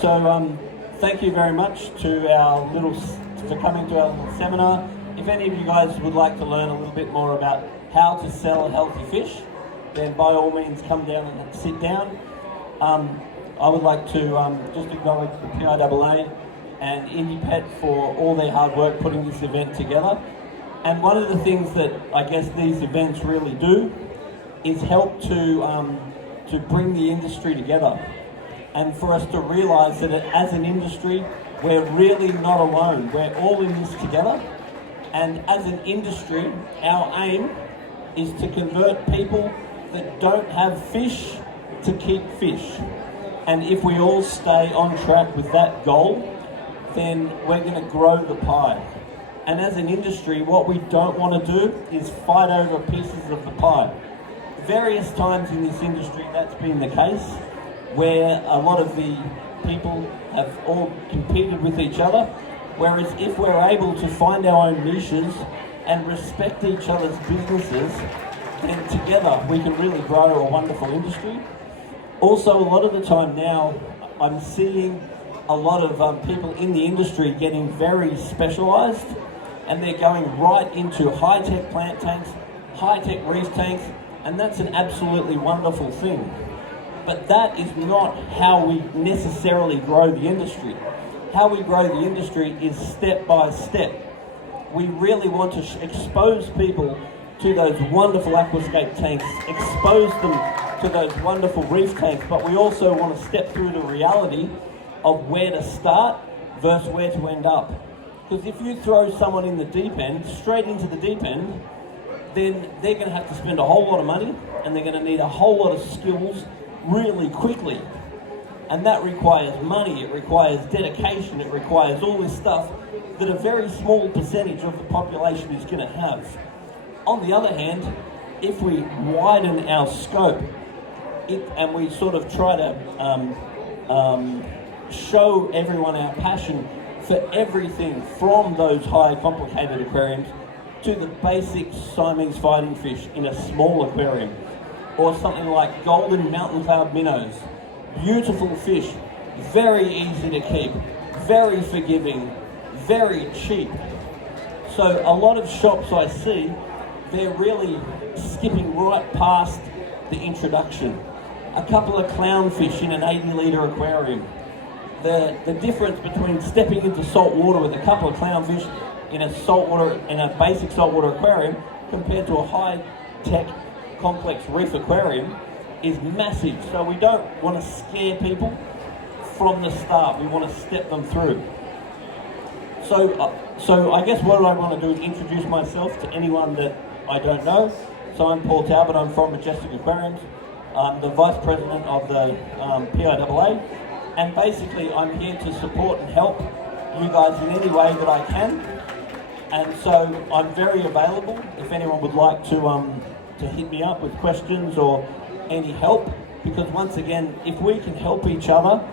Thank you very much for coming to our little seminar. If any of you guys would like to learn a little bit more about how to sell healthy fish, then by all means come down and sit down. I would like to just acknowledge the PIAA and IndiePet for all their hard work putting this event together. And one of the things that I guess these events really do is help to bring the industry together, and for us to realise that as an industry, we're really not alone. We're all in this together, and as an industry, our aim is to convert people that don't have fish to keep fish. And if we all stay on track with that goal, then we're going to grow the pie. And as an industry, what we don't want to do is fight over pieces of the pie. Various times in this industry, that's been the case, where a lot of the people have all competed with each other, whereas if we're able to find our own niches and respect each other's businesses, then together we can really grow a wonderful industry. Also, a lot of the time now, I'm seeing a lot of people in the industry getting very specialised, and they're going right into high-tech plant tanks, high-tech reef tanks, and that's an absolutely wonderful thing. But that is not how we necessarily grow the industry. How we grow the industry is step by step. We really want to expose people to those wonderful aquascape tanks, expose them to those wonderful reef tanks, but we also want to step through the reality of where to start versus where to end up. Because if you throw someone in the deep end, straight into the deep end, then they're going to have to spend a whole lot of money, and they're going to need a whole lot of skills really quickly. And that requires money, it requires dedication, it requires all this stuff that a very small percentage of the population is going to have. On the other hand, if we widen our scope and we sort of try to show everyone our passion for everything from those high complicated aquariums to the basic Siamese fighting fish in a small aquarium, or something like golden mountain cloud minnows, beautiful fish, very easy to keep, very forgiving, very cheap. So a lot of shops I see, they're really skipping right past the introduction. A couple of clownfish in an 80-litre aquarium. The difference between stepping into salt water with a couple of clownfish in a basic saltwater aquarium compared to a high-tech complex reef aquarium is massive. So we don't want to scare people from the start. We want to step them through. So I guess what I want to do is introduce myself to anyone that I don't know. So I'm Paul Talbot, I'm from Majestic Aquariums. I'm the Vice President of the PIAA, and basically I'm here to support and help you guys in any way that I can. And so I'm very available if anyone would like to hit me up with questions or any help, because once again, if we can help each other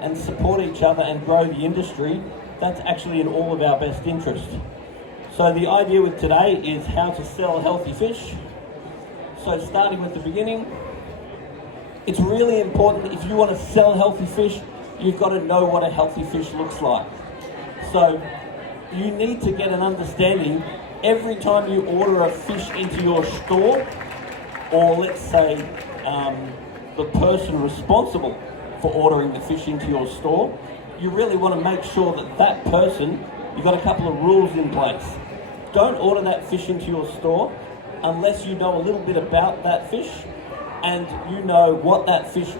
and support each other and grow the industry, that's actually in all of our best interest. So the idea with today is how to sell healthy fish. So starting with the beginning, it's really important if you want to sell healthy fish, you've got to know what a healthy fish looks like. So you need to get an understanding every time you order a fish into your store, or let's say the person responsible for ordering the fish into your store, you really want to make sure that that person, you've got a couple of rules in place. Don't order that fish into your store unless you know a little bit about that fish and you know what that fish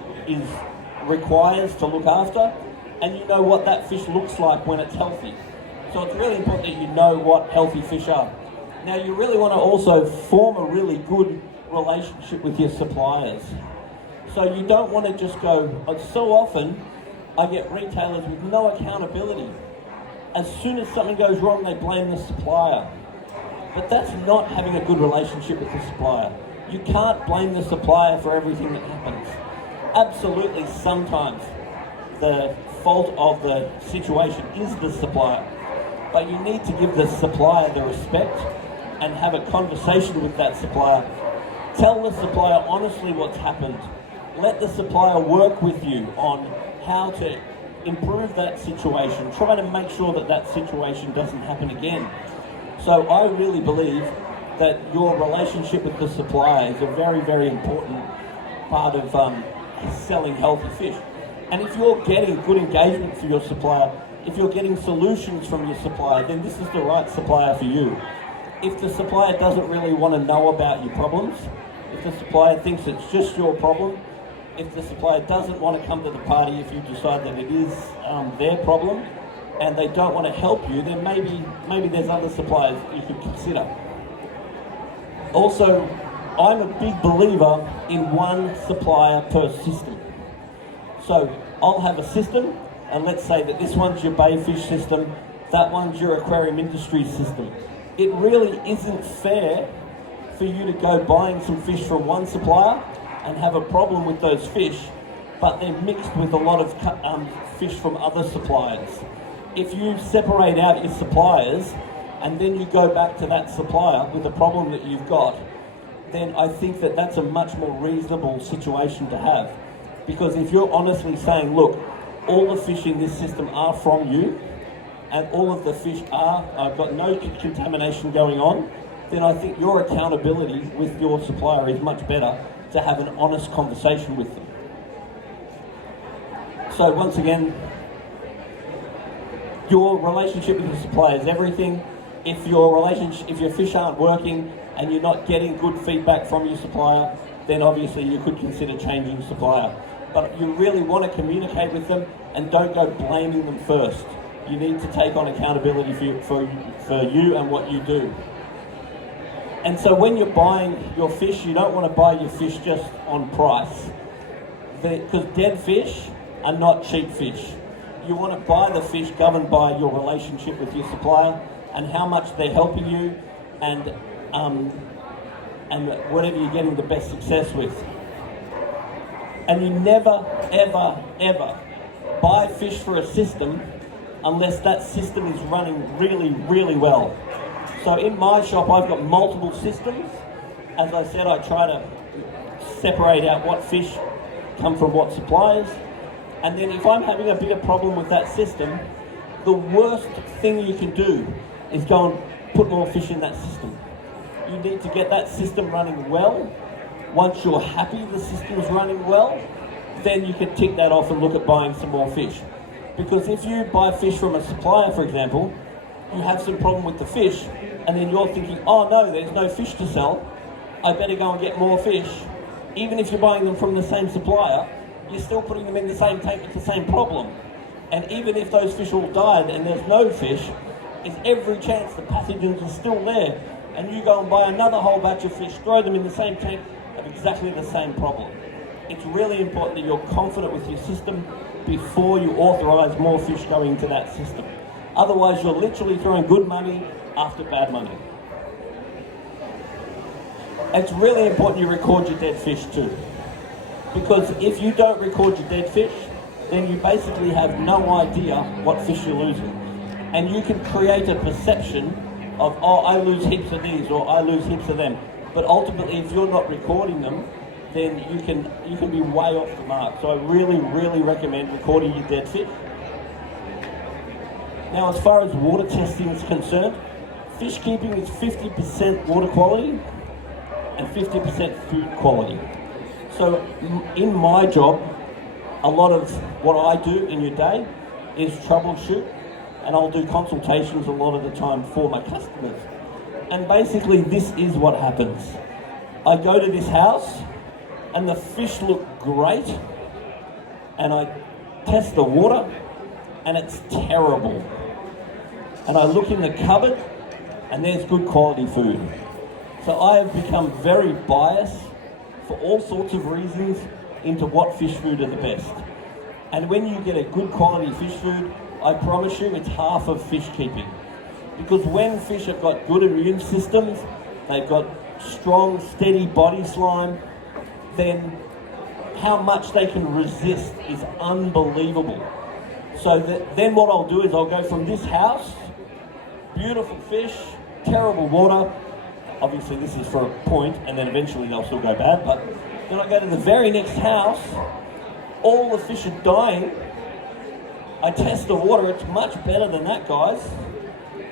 requires to look after, and you know what that fish looks like when it's healthy. So it's really important that you know what healthy fish are. Now you really want to also form a really good relationship with your suppliers. So you don't want to just go, so often I get retailers with no accountability. As soon as something goes wrong, they blame the supplier. But that's not having a good relationship with the supplier. You can't blame the supplier for everything that happens. Absolutely, sometimes the fault of the situation is the supplier, but you need to give the supplier the respect and have a conversation with that supplier. Tell the supplier honestly what's happened. Let the supplier work with you on how to improve that situation, try to make sure that that situation doesn't happen again. So I really believe that your relationship with the supplier is a very, very important part of selling healthy fish. And if you're getting good engagement for your supplier, if you're getting solutions from your supplier, then this is the right supplier for you. If the supplier doesn't really want to know about your problems, if the supplier thinks it's just your problem, if the supplier doesn't want to come to the party if you decide that it is their problem, and they don't want to help you, then maybe there's other suppliers you could consider. Also, I'm a big believer in one supplier per system. So I'll have a system, and let's say that this one's your bay fish system, that one's your aquarium industry system. It really isn't fair for you to go buying some fish from one supplier and have a problem with those fish, but they're mixed with a lot of fish from other suppliers. If you separate out your suppliers and then you go back to that supplier with the problem that you've got, then I think that that's a much more reasonable situation to have. Because if you're honestly saying, look, all the fish in this system are from you, and all of the fish I've got no contamination going on, then I think your accountability with your supplier is much better to have an honest conversation with them. So once again, your relationship with your supplier is everything. If your fish aren't working and you're not getting good feedback from your supplier, then obviously you could consider changing supplier. But you really want to communicate with them and don't go blaming them first. You need to take on accountability for you and what you do. And so when you're buying your fish, you don't want to buy your fish just on price. Because dead fish are not cheap fish. You want to buy the fish governed by your relationship with your supplier and how much they're helping you and whatever you're getting the best success with. And you never, ever, ever buy fish for a system unless that system is running really, really well. So in my shop, I've got multiple systems. As I said, I try to separate out what fish come from what suppliers. And then if I'm having a bigger problem with that system, the worst thing you can do is go and put more fish in that system. You need to get that system running well. Once you're happy the system's running well, then you can tick that off and look at buying some more fish. Because if you buy fish from a supplier, for example, you have some problem with the fish, and then you're thinking, oh no, there's no fish to sell, I better go and get more fish. Even if you're buying them from the same supplier, you're still putting them in the same tank with the same problem. And even if those fish all died and there's no fish, there's every chance the pathogens are still there, and you go and buy another whole batch of fish, throw them in the same tank, have exactly the same problem. It's really important that you're confident with your system before you authorise more fish going into that system. Otherwise, you're literally throwing good money after bad money. It's really important you record your dead fish too. Because if you don't record your dead fish, then you basically have no idea what fish you're losing. And you can create a perception of, oh, I lose heaps of these or I lose heaps of them. But ultimately, if you're not recording them, then you can be way off the mark. So I really, really recommend recording your dead fish. Now, as far as water testing is concerned, fish keeping is 50% water quality and 50% food quality. So in my job, a lot of what I do in your day is troubleshoot, and I'll do consultations a lot of the time for my customers. And basically this is what happens. I go to this house and the fish look great, and I test the water and it's terrible. And I look in the cupboard and there's good quality food. So I have become very biased for all sorts of reasons into what fish food are the best. And when you get a good quality fish food, I promise you it's half of fish keeping. Because when fish have got good immune systems, they've got strong, steady body slime, then how much they can resist is unbelievable. So then what I'll do is I'll go from this house, beautiful fish, terrible water. Obviously this is for a point, and then eventually they'll still go bad, but then I go to the very next house, all the fish are dying, I test the water, it's much better than that, guys.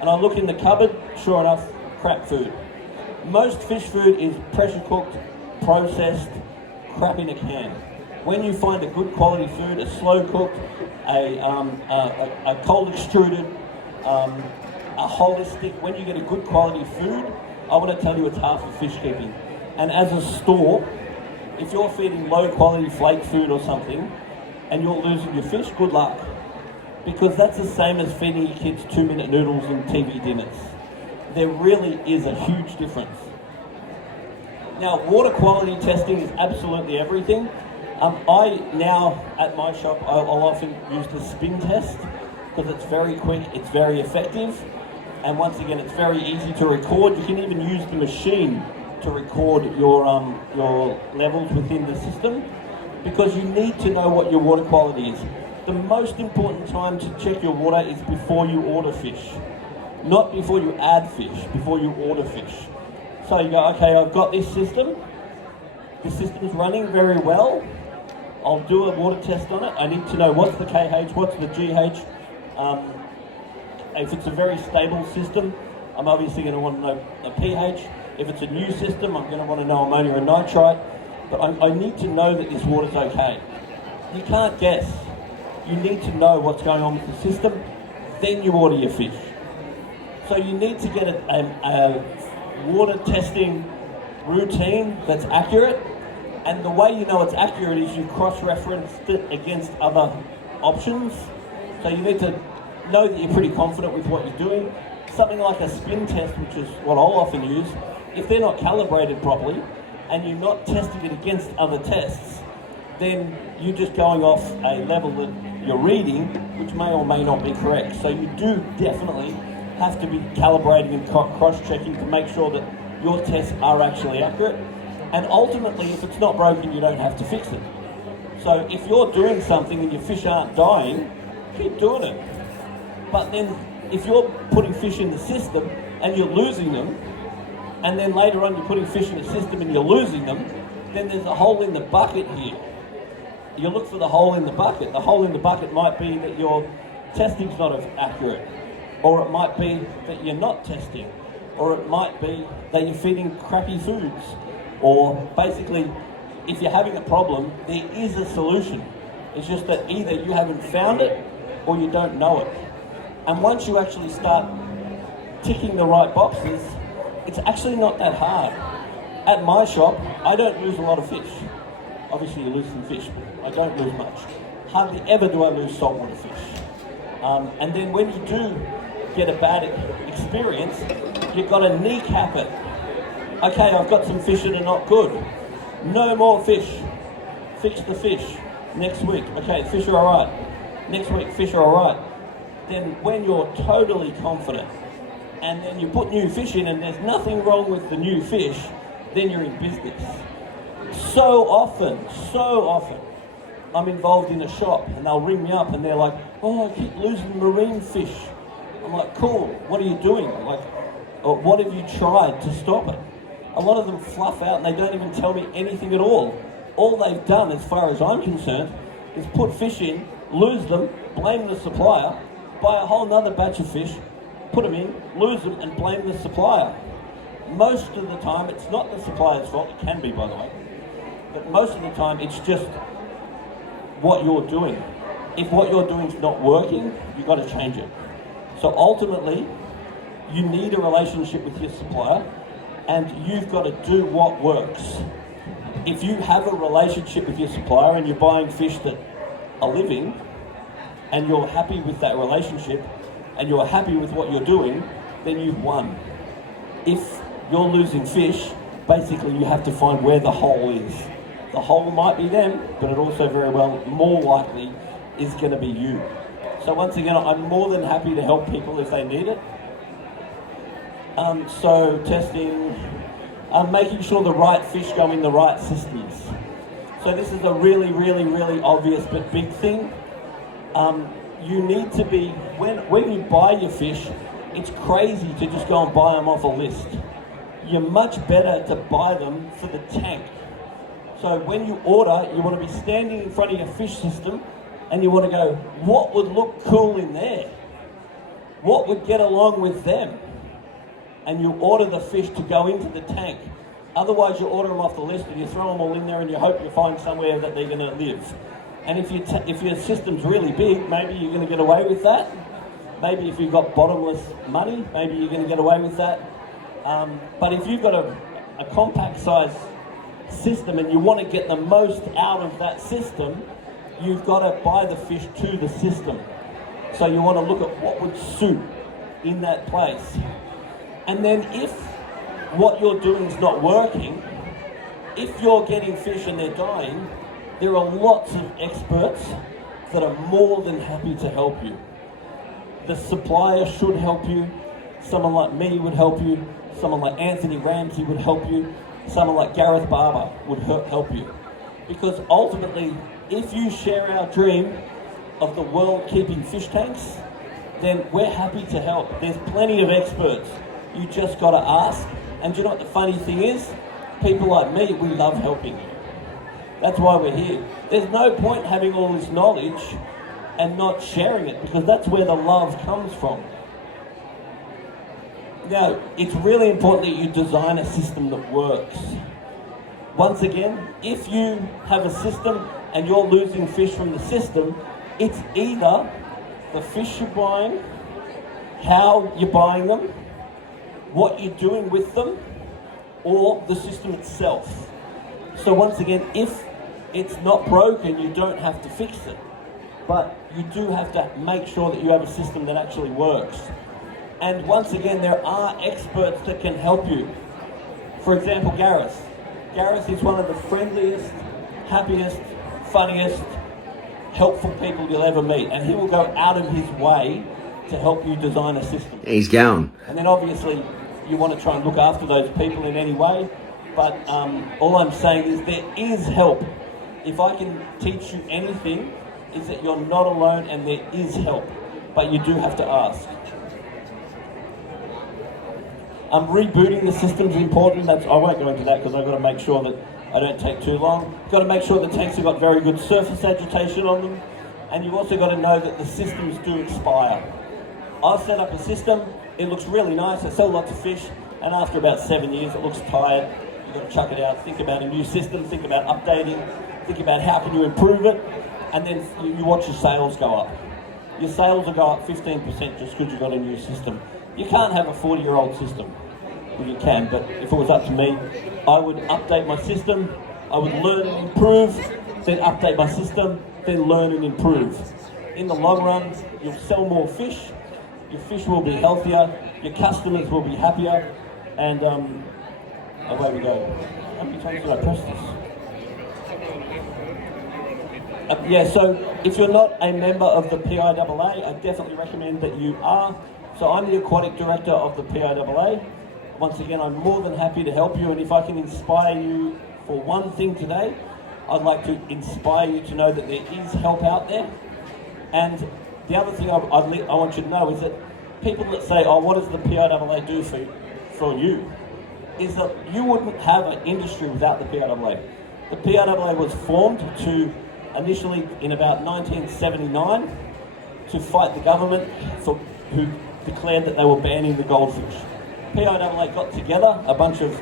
And I look in the cupboard, sure enough, crap food. Most fish food is pressure cooked, processed, crap in a can. When you find a good quality food, a slow cooked, a cold extruded, a holistic, when you get a good quality food, I want to tell you it's half of fish keeping. And as a store, if you're feeding low quality flake food or something and you're losing your fish, good luck. Because that's the same as feeding your kids 2-minute noodles and TV dinners. There really is a huge difference. Now, water quality testing is absolutely everything. I now, at my shop, I'll often use the spin test because it's very quick, it's very effective, and once again, it's very easy to record. You can even use the machine to record your levels within the system, because you need to know what your water quality is. The most important time to check your water is before you order fish, not before you add fish, before you order fish. So you go, okay, I've got this system. The system's running very well. I'll do a water test on it. I need to know what's the KH, what's the GH. If it's a very stable system, I'm obviously going to want to know the pH. If it's a new system, I'm going to want to know ammonia and nitrite. But I need to know that this water's okay. You can't guess. You need to know what's going on with the system, then you order your fish. So you need to get a water testing routine that's accurate, and the way you know it's accurate is you cross-reference it against other options. So you need to know that you're pretty confident with what you're doing. Something like a spin test, which is what I'll often use, if they're not calibrated properly and you're not testing it against other tests, then you're just going off a level that you're reading, which may or may not be correct. So you do definitely have to be calibrating and cross-checking to make sure that your tests are actually accurate. And ultimately, if it's not broken, you don't have to fix it. So if you're doing something and your fish aren't dying, keep doing it. But then if you're putting fish in the system and you're losing them, and then later on you're putting fish in the system and you're losing them, then there's a hole in the bucket here. You look for the hole in the bucket. The hole in the bucket might be that your testing's not accurate, or it might be that you're not testing, or it might be that you're feeding crappy foods, or basically, if you're having a problem, there is a solution. It's just that either you haven't found it or you don't know it. And once you actually start ticking the right boxes, it's actually not that hard. At my shop, I don't lose a lot of fish. Obviously you lose some fish, but I don't lose much. Hardly ever do I lose saltwater fish. And then when you do get a bad experience, you've got to kneecap it. Okay, I've got some fish that are not good. No more fish. Fix the fish. Next week, okay, fish are all right. Next week, fish are all right. Then when you're totally confident, and then you put new fish in and there's nothing wrong with the new fish, then you're in business. So often, I'm involved in a shop and they'll ring me up and they're like, oh, I keep losing marine fish. I'm like, cool, what are you doing? Like, what have you tried to stop it? A lot of them fluff out and they don't even tell me anything at all. All they've done, as far as I'm concerned, is put fish in, lose them, blame the supplier, buy a whole nother batch of fish, put them in, lose them, and blame the supplier. Most of the time, it's not the supplier's fault. It can be, by the way. But most of the time, it's just what you're doing. If what you're doing is not working, you've got to change it. So ultimately, you need a relationship with your supplier, and you've got to do what works. If you have a relationship with your supplier and you're buying fish that are living, and you're happy with that relationship, and you're happy with what you're doing, then you've won. If you're losing fish, basically you have to find where the hole is. The hole might be them, but it also very well, more likely, is going to be you. So once again, I'm more than happy to help people if they need it. So testing, making sure the right fish go in the right systems. So this is a really, really, really obvious but big thing. You need to be, when you buy your fish, it's crazy to just go and buy them off a list. You're much better to buy them for the tank. So when you order, you want to be standing in front of your fish system, and you want to go, what would look cool in there? What would get along with them? And you order the fish to go into the tank. Otherwise, you order them off the list and you throw them all in there and you hope you find somewhere that they're going to live. And if your system's really big, maybe you're going to get away with that. Maybe if you've got bottomless money, maybe you're going to get away with that. But if you've got a compact size system and you want to get the most out of that system, you've got to buy the fish to the system. So you want to look at what would suit in that place. And then if what you're doing is not working, if you're getting fish and they're dying, there are lots of experts that are more than happy to help you. The supplier should help you. Someone like me would help you. Someone like Anthony Ramsey would help you. Someone like Gareth Barber would help you. Because ultimately, if you share our dream of the world keeping fish tanks, then we're happy to help. There's plenty of experts. You just got to ask. And do you know what the funny thing is? People like me, we love helping you. That's why we're here. There's no point having all this knowledge and not sharing it, because that's where the love comes from. Now, it's really important that you design a system that works. Once again, if you have a system and you're losing fish from the system, it's either the fish you're buying, how you're buying them, what you're doing with them, or the system itself. So once again, if it's not broken, you don't have to fix it. But you do have to make sure that you have a system that actually works. And once again, there are experts that can help you. For example, Gareth. Gareth is one of the friendliest, happiest, funniest, helpful people you'll ever meet. And he will go out of his way to help you design a system. He's going. And then obviously, you want to try and look after those people in any way. But all I'm saying is there is help. If I can teach you anything, is that you're not alone and there is help. But you do have to ask. Rebooting the system's important. I won't go into that because I've got to make sure that I don't take too long. Got to make sure the tanks have got very good surface agitation on them. And you've also got to know that the systems do expire. I've set up a system. It looks really nice. I sell lots of fish. And after about 7 years, it looks tired. You've got to chuck it out. Think about a new system. Think about updating. Think about how can you improve it. And then you watch your sales go up. Your sales will go up 15% just because you've got a new system. You can't have a 40-year-old system. Well, you can, but if it was up to me, I would update my system, I would learn and improve, then update my system, then learn and improve. In the long run, you'll sell more fish, your fish will be healthier, your customers will be happier, and away we go. How many times did I press this? So if you're not a member of the PIAA, I definitely recommend that you are. So I'm the aquatic director of the PIAA. Once again, I'm more than happy to help you, and if I can inspire you for one thing today, I'd like to inspire you to know that there is help out there. And the other thing I want you to know is that people that say, oh, what does the PIAA do for you? Is that you wouldn't have an industry without the PIAA. The PIAA was formed initially in about 1979 to fight the government who declared that they were banning the goldfish. PIAA got together, a bunch of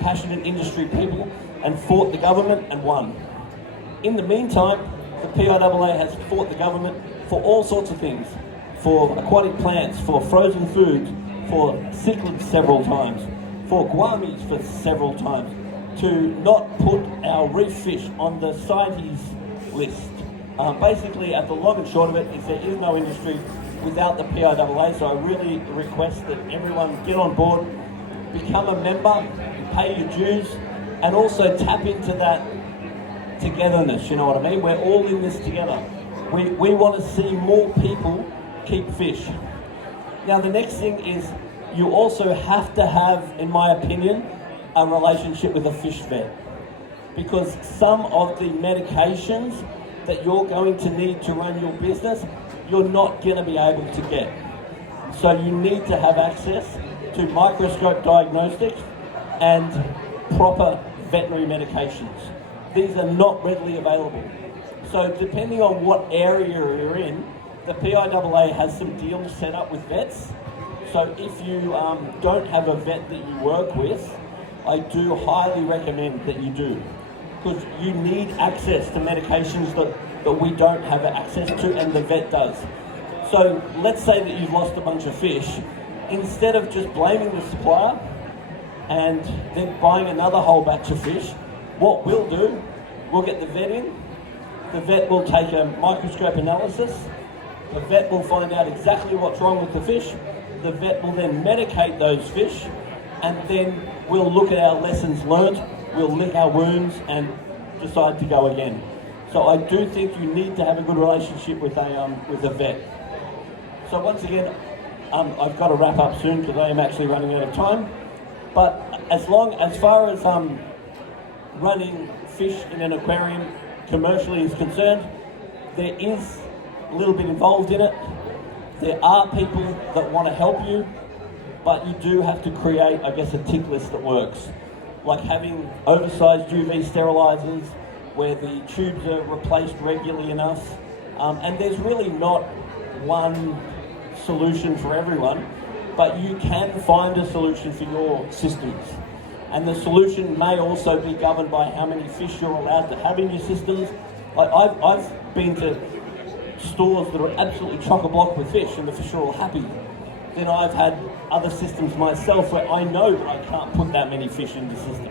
passionate industry people, and fought the government and won. In the meantime, the PIAA has fought the government for all sorts of things, for aquatic plants, for frozen foods, for cichlids several times, for guamis for several times, to not put our reef fish on the CITES list. Basically, at the long and short of it, is there is no industry without the PIAA, so I really request that everyone get on board, become a member, pay your dues, and also tap into that togetherness, you know what I mean? We're all in this together. We want to see more people keep fish. Now the next thing is you also have to have, in my opinion, a relationship with a fish vet. Because some of the medications that you're going to need to run your business, you're not going to be able to get. So you need to have access to microscope diagnostics and proper veterinary medications. These are not readily available. So depending on what area you're in, the PIAA has some deals set up with vets. So if you don't have a vet that you work with, I do highly recommend that you do, because you need access to medications that we don't have access to and the vet does. So let's say that you've lost a bunch of fish. Instead of just blaming the supplier and then buying another whole batch of fish, what we'll do, we'll get the vet in, the vet will take a microscope analysis, the vet will find out exactly what's wrong with the fish, the vet will then medicate those fish, and then we'll look at our lessons learned, we'll lick our wounds and decide to go again. So I do think you need to have a good relationship with a vet. So once again, I've got to wrap up soon because I am actually running out of time. But as far as running fish in an aquarium commercially is concerned, there is a little bit involved in it. There are people that want to help you, but you do have to create, I guess, a tick list that works. Like having oversized UV sterilizers where the tubes are replaced regularly enough. And there's really not one solution for everyone, but you can find a solution for your systems. And the solution may also be governed by how many fish you're allowed to have in your systems. Like I've been to stores that are absolutely chock-a-block with fish and the fish are all happy. Then I've had other systems myself where I know that I can't put that many fish in the system.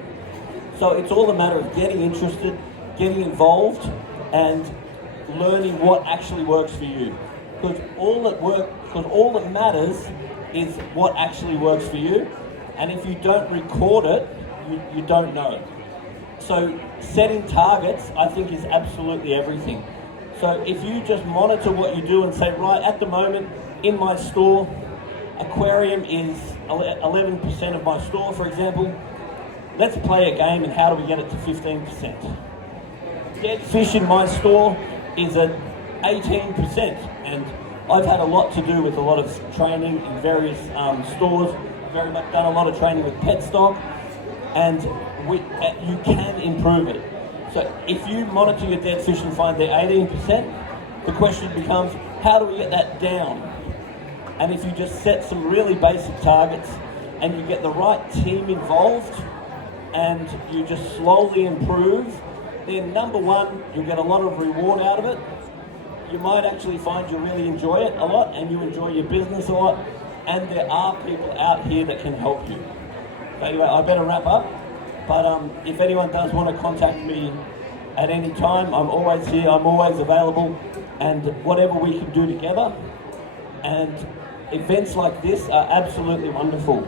So it's all a matter of getting interested, getting involved, and learning what actually works for you. Because all that matters is what actually works for you. And if you don't record it, you don't know. So setting targets, I think, is absolutely everything. So if you just monitor what you do and say, right, at the moment in my store, aquarium is 11% of my store, for example. Let's play a game and how do we get it to 15%? Dead fish in my store is at 18%, and I've had a lot to do with a lot of training in various stores. Very much done a lot of training with pet stock, and you can improve it. So if you monitor your dead fish and find they're 18%, the question becomes, how do we get that down? And if you just set some really basic targets and you get the right team involved and you just slowly improve, then number one, you'll get a lot of reward out of it. You might actually find you really enjoy it a lot and you enjoy your business a lot, and there are people out here that can help you. So anyway, I better wrap up, but if anyone does want to contact me at any time, I'm always here, I'm always available, and whatever we can do together. And events like this are absolutely wonderful.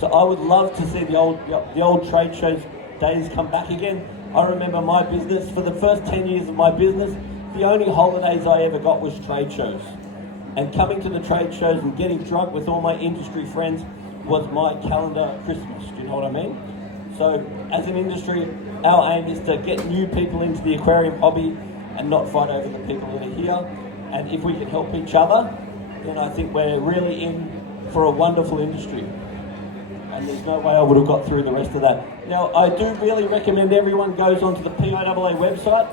So I would love to see the old trade shows days come back again. I remember my business, for the first 10 years of my business, the only holidays I ever got was trade shows. And coming to the trade shows and getting drunk with all my industry friends was my calendar Christmas, do you know what I mean? So as an industry, our aim is to get new people into the aquarium hobby and not fight over the people that are here. And if we can help each other, then I think we're really in for a wonderful industry. And there's no way I would have got through the rest of that. Now, I do really recommend everyone goes onto the PIAA website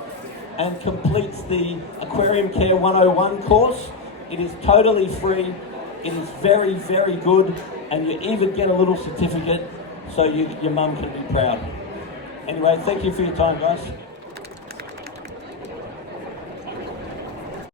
and completes the Aquarium Care 101 course. It is totally free. It is very, very good. And you even get a little certificate so your mum can be proud. Anyway, thank you for your time, guys.